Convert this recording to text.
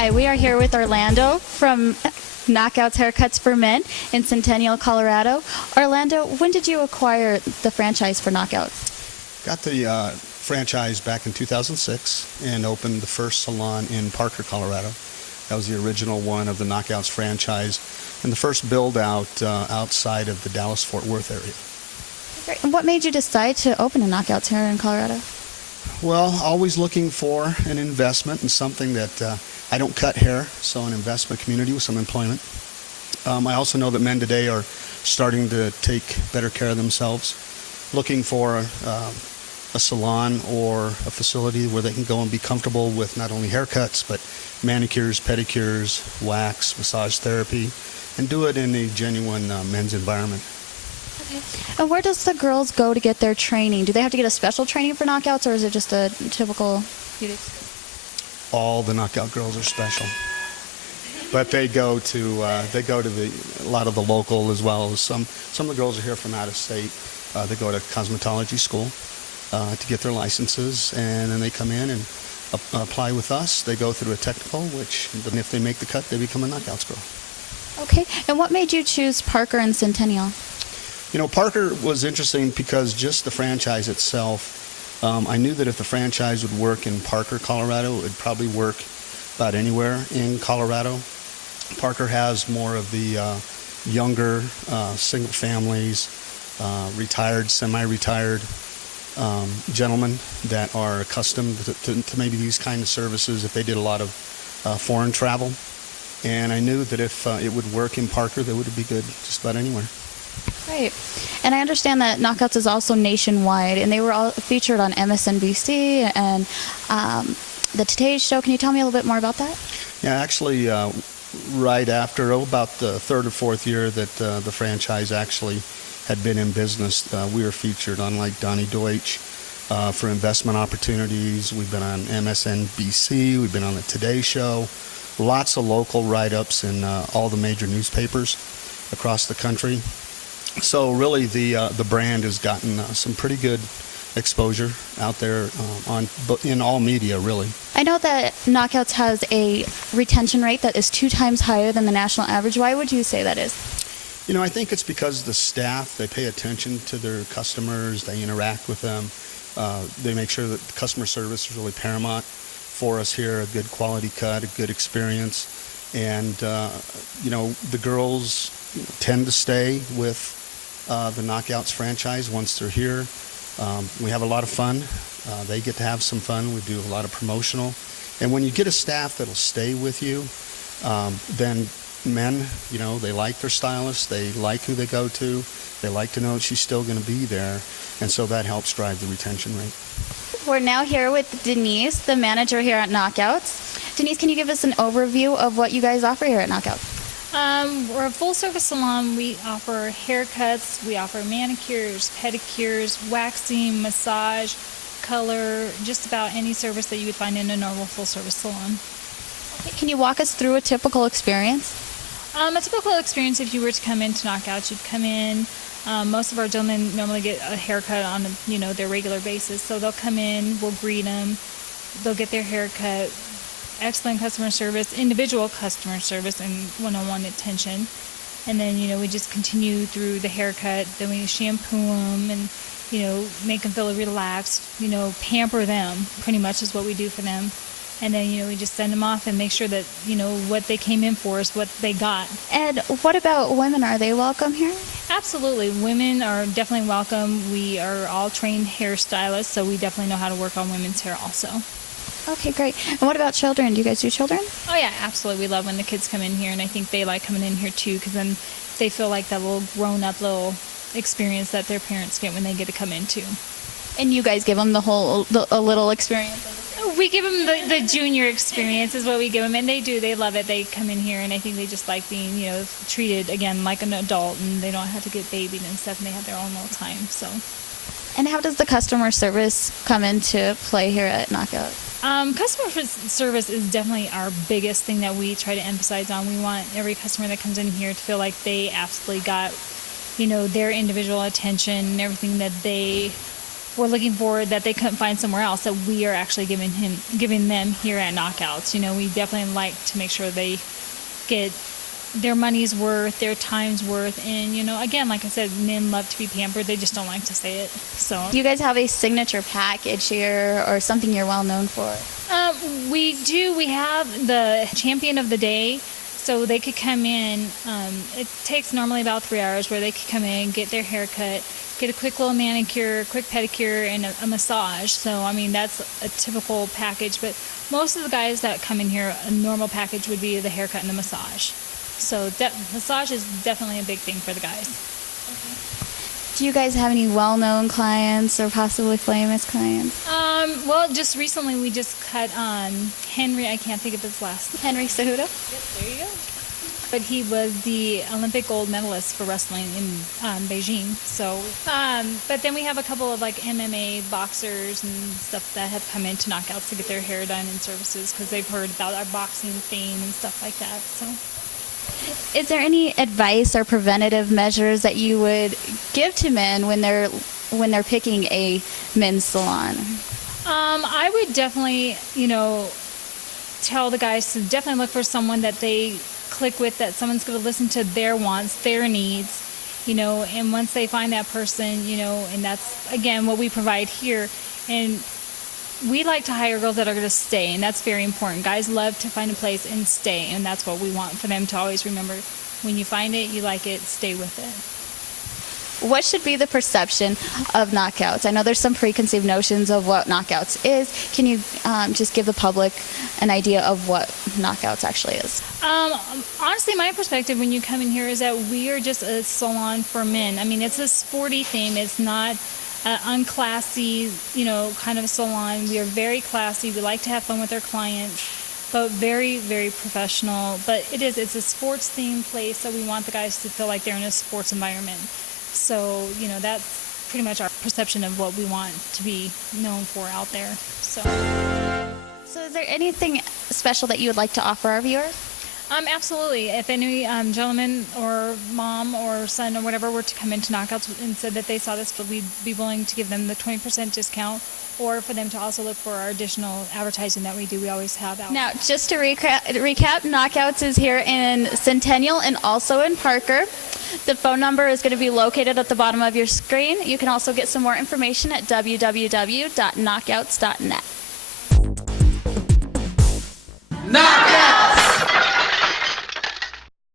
Hi, we are here with Orlando from Knockouts Haircuts for Men in Centennial, Colorado. Orlando, when did you acquire the franchise for Knockouts? Got the franchise back in 2006 and opened the first salon in Parker, Colorado. That was the original one of the Knockouts franchise and the first build out outside of the Dallas-Fort Worth area. Great. And what made you decide to open a Knockouts here in Colorado? Well, always looking for an investment in something that I don't cut hair, so an investment community with some employment. I also know that men today are starting to take better care of themselves, looking for a salon or a facility where they can go and be comfortable with not only haircuts, but manicures, pedicures, wax, massage therapy, and do it in a genuine men's environment. Okay. And where does the girls go to get their training? Do they have to get a special training for Knockouts, or is it just a typical beauty? All the Knockout girls are special, but they go to a lot of the local, as well as some of the girls are here from out of state. They go to cosmetology school to get their licenses, and then they come in and apply with us. They go through a technical, which if they make the cut, they become a Knockouts girl. Okay. And what made you choose Parker and Centennial? You know, Parker was interesting because just the franchise itself, I knew that if the franchise would work in Parker, Colorado, it would probably work about anywhere in Colorado. Parker has more of the younger single families, retired, semi-retired gentlemen that are accustomed to maybe these kind of services if they did a lot of foreign travel. And I knew that if it would work in Parker, that would be good just about anywhere. Right. And I understand that Knockouts is also nationwide, and they were all featured on MSNBC and the Today Show. Can you tell me a little bit more about that? Yeah, actually, right after about the third or fourth year that the franchise actually had been in business, we were featured on like Donnie Deutsch for investment opportunities. We've been on MSNBC. We've been on the Today Show. Lots of local write-ups in all the major newspapers across the country. So really, the brand has gotten some pretty good exposure out there in all media, really. I know that Knockouts has a retention rate that is 2 times higher than the national average. Why would you say that is? You know, I think it's because the staff, they pay attention to their customers, they interact with them, they make sure that the customer service is really paramount for us here, a good quality cut, a good experience, and you know, the girls tend to stay with the Knockouts franchise once they're here. We have a lot of fun. They get to have some fun. We do a lot of promotional. And when you get a staff that'll stay with you, then men, you know, they like their stylist. They like who they go to. They like to know that she's still going to be there. And so that helps drive the retention rate. We're now here with Denise, the manager here at Knockouts. Denise, can you give us an overview of what you guys offer here at Knockouts? We're a full-service salon. We offer haircuts, we offer manicures, pedicures, waxing, massage, color, just about any service that you would find in a normal full-service salon. Okay, can you walk us through a typical experience? A typical experience, if you were to come into Knockouts, you'd come in. Most of our gentlemen normally get a haircut on their regular basis, so they'll come in, we'll greet them, they'll get their haircut. Excellent customer service, individual customer service, and one-on-one attention. And then, we just continue through the haircut. Then we shampoo them and, make them feel relaxed, pamper them pretty much is what we do for them. And then, we just send them off and make sure that, what they came in for is what they got. And what about women? Are they welcome here? Absolutely. Women are definitely welcome. We are all trained hairstylists, so we definitely know how to work on women's hair also. Okay, great. And what about children? Do you guys do children? Oh, yeah, absolutely. We love when the kids come in here, and I think they like coming in here, too, because then they feel like that little grown-up little experience that their parents get when they get to come in, too. And you guys give them a little experience? We give them the junior experience is what we give them, and they do. They love it. They come in here, and I think they just like being, treated, again, like an adult, and they don't have to get babied and stuff, and they have their own little time, so. And how does the customer service come into play here at Knockout? Customer service is definitely our biggest thing that we try to emphasize on. We want every customer that comes in here to feel like they absolutely got, their individual attention and everything that they were looking for that they couldn't find somewhere else, that we are actually giving them here at Knockouts. You know, we definitely like to make sure they get their money's worth, their time's worth. And, you know, again, like I said, men love to be pampered. They just don't like to say it. So Do you guys have a signature package here or something you're well known for? we do. We have the champion of the day. So they could come in. It takes normally about 3 hours where they could come in, get their hair cut, get a quick little manicure, quick pedicure, and a massage. So, I mean, that's a typical package. But most of the guys that come in here, a normal package would be the haircut and the massage. So massage is definitely a big thing for the guys. Do you guys have any well-known clients or possibly famous clients? Well, just recently we just cut Henry. I can't think of his last name. Henry Cejudo? Yep, there you go. But he was the Olympic gold medalist for wrestling in Beijing. So, but then we have a couple of like MMA boxers and stuff that have come into Knockouts to get their hair done and services because they've heard about our boxing fame and stuff like that. So. Is there any advice or preventative measures that you would give to men when they're picking a men's salon? I would definitely, you know, tell the guys to definitely look for someone that they click with, that someone's going to listen to their wants, their needs, you know, and once they find that person, you know, and that's, again, what we provide here. And we like to hire girls that are going to stay, and that's very important. Guys love to find a place and stay, and that's what we want for them to always remember. When you find it, you like it, stay with it. What should be the perception of Knockouts? I know there's some preconceived notions of what Knockouts is. Can you just give the public an idea of what Knockouts actually is? Honestly, my perspective when you come in here is that we are just a salon for men. I mean, it's a sporty theme. It's not unclassy, you know, kind of a salon. We are very classy. We like to have fun with our clients, but very, very professional. But it's a sports themed place, so we want the guys to feel like they're in a sports environment. So, you know, that's pretty much our perception of what we want to be known for out there. So is there anything special that you would like to offer our viewers? Absolutely. If any gentleman or mom or son or whatever were to come into Knockouts and said that they saw this, we'd be willing to give them the 20% discount, or for them to also look for our additional advertising that we do. We always have out. Now, just to recap, Knockouts is here in Centennial and also in Parker. The phone number is going to be located at the bottom of your screen. You can also get some more information at www.knockouts.net.